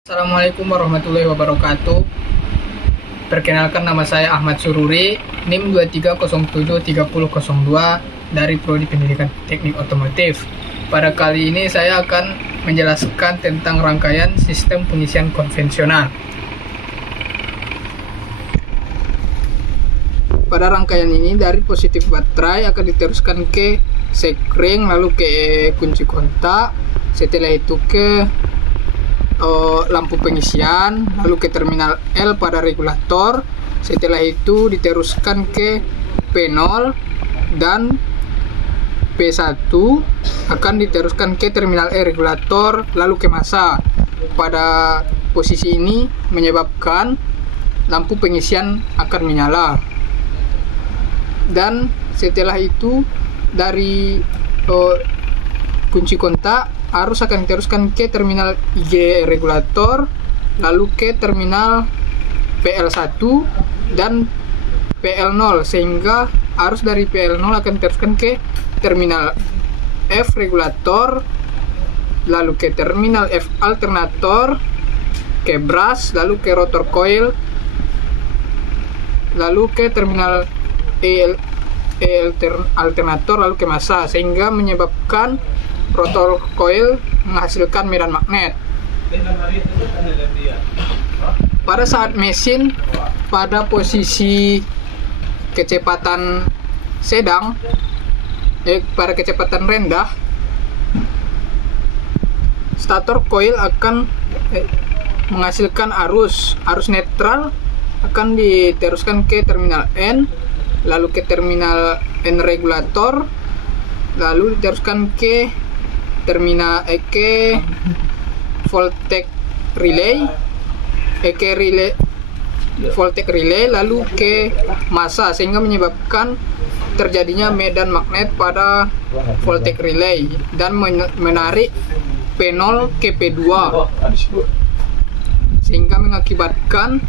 Assalamualaikum warahmatullahi wabarakatuh. Perkenalkan, nama saya Ahmad Sururi, NIM 23073002 dari Prodi Pendidikan Teknik Otomotif. Pada kali ini saya akan menjelaskan tentang rangkaian sistem pengisian konvensional. Pada rangkaian ini, dari positif baterai akan diteruskan ke sekring, lalu ke kunci kontak, setelah itu ke lampu pengisian, lalu ke terminal L pada regulator, setelah itu diteruskan ke P0 dan P1 akan diteruskan ke terminal E regulator, lalu ke masa. Pada posisi ini menyebabkan lampu pengisian akan menyala, dan setelah itu dari kunci kontak arus akan diteruskan ke terminal IG regulator, lalu ke terminal PL1 dan PL0, sehingga arus dari PL0 akan diteruskan ke terminal F regulator, lalu ke terminal F alternator, ke brush, lalu ke rotor coil, lalu ke terminal E alternator, lalu ke massa, sehingga menyebabkan rotor coil menghasilkan medan magnet. Pada saat mesin pada posisi kecepatan sedang, pada kecepatan rendah, stator coil akan menghasilkan arus netral akan diteruskan ke terminal N, lalu ke terminal N regulator, lalu diteruskan ke terminal voltage relay, voltage relay, lalu ke massa, sehingga menyebabkan terjadinya medan magnet pada voltage relay dan menarik P0 ke P2, sehingga mengakibatkan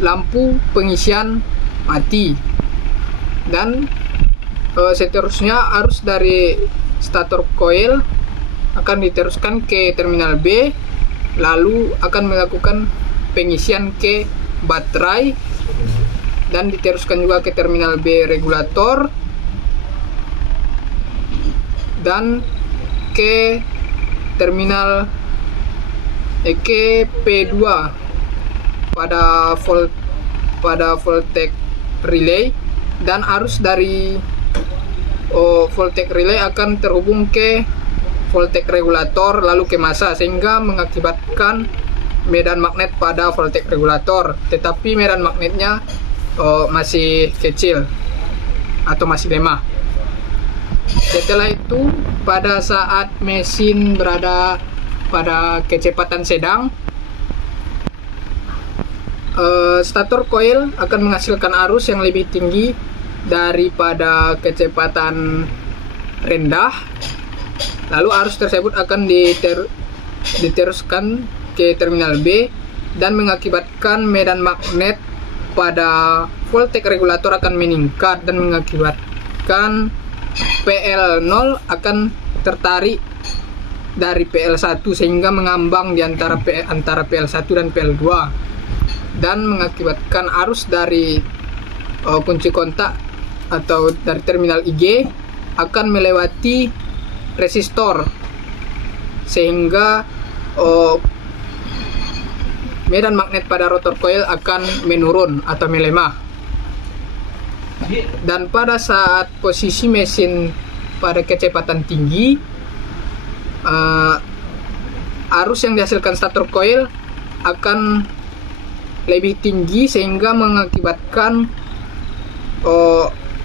lampu pengisian mati. Dan seterusnya arus dari stator coil akan diteruskan ke terminal B, lalu akan melakukan pengisian ke baterai dan diteruskan juga ke terminal B regulator dan ke terminal ke P2 pada voltage relay, dan arus dari voltage relay akan terhubung ke voltage regulator lalu ke massa, sehingga mengakibatkan medan magnet pada voltage regulator, tetapi medan magnetnya masih kecil atau masih lemah. Setelah itu, pada saat mesin berada pada kecepatan sedang, stator coil akan menghasilkan arus yang lebih tinggi daripada kecepatan rendah, lalu arus tersebut akan diteruskan ke terminal B dan mengakibatkan medan magnet pada voltage regulator akan meningkat dan mengakibatkan PL0 akan tertarik dari PL1, sehingga mengambang di antara PL1 dan PL2 dan mengakibatkan arus dari kunci kontak atau dari terminal IG akan melewati resistor, sehingga medan magnet pada rotor coil akan menurun atau melemah. Dan pada saat posisi mesin pada kecepatan tinggi, arus yang dihasilkan stator coil akan lebih tinggi, sehingga mengakibatkan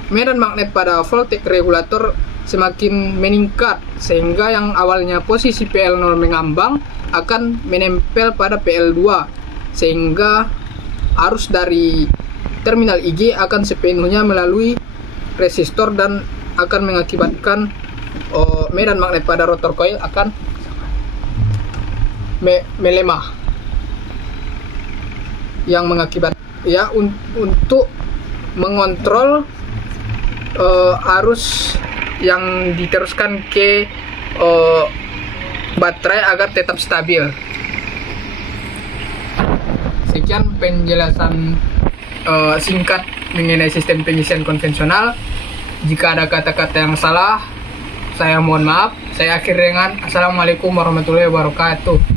medan magnet pada voltage regulator semakin meningkat, sehingga yang awalnya posisi PL0 mengambang akan menempel pada PL2, sehingga arus dari terminal IG akan sepenuhnya melalui resistor dan akan mengakibatkan medan magnet pada rotor coil akan melemah, yang mengakibatkan untuk mengontrol arus yang diteruskan ke baterai agar tetap stabil. Sekian penjelasan singkat mengenai sistem pengisian konvensional. Jika ada kata-kata yang salah, saya mohon maaf. Saya akhiri dengan Assalamualaikum warahmatullahi wabarakatuh.